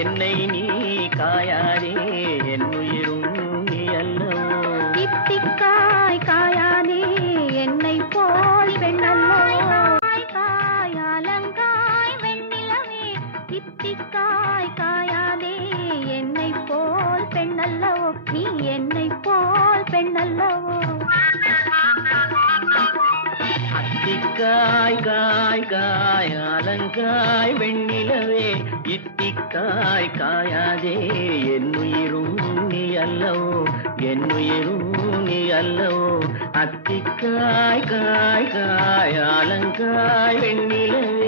என்னை நீ காயாதே என்னுயிரும் நீ அல்லவோ. தித்திக்காய் காயாதே என்னை போல் பெண்ணல்லவோ. காய் அலங்காய் வெண்ணிலவே தித்திக்காய் காயாதே என்னை போல் பெண்ணல்லவோ. நீ என்னை போல் பெண்ணல்லவோ. அத்திக்காய் காய் காய் அலங்காய் வெண்ணிலவே இத்திக்காய் காயாதே என்னுயிரும் நீ அல்லவோ என்னுயிரும் நீ அல்லவோ. அத்திக்காய் காய் காய் அலங்காய் வெண்ணிலவே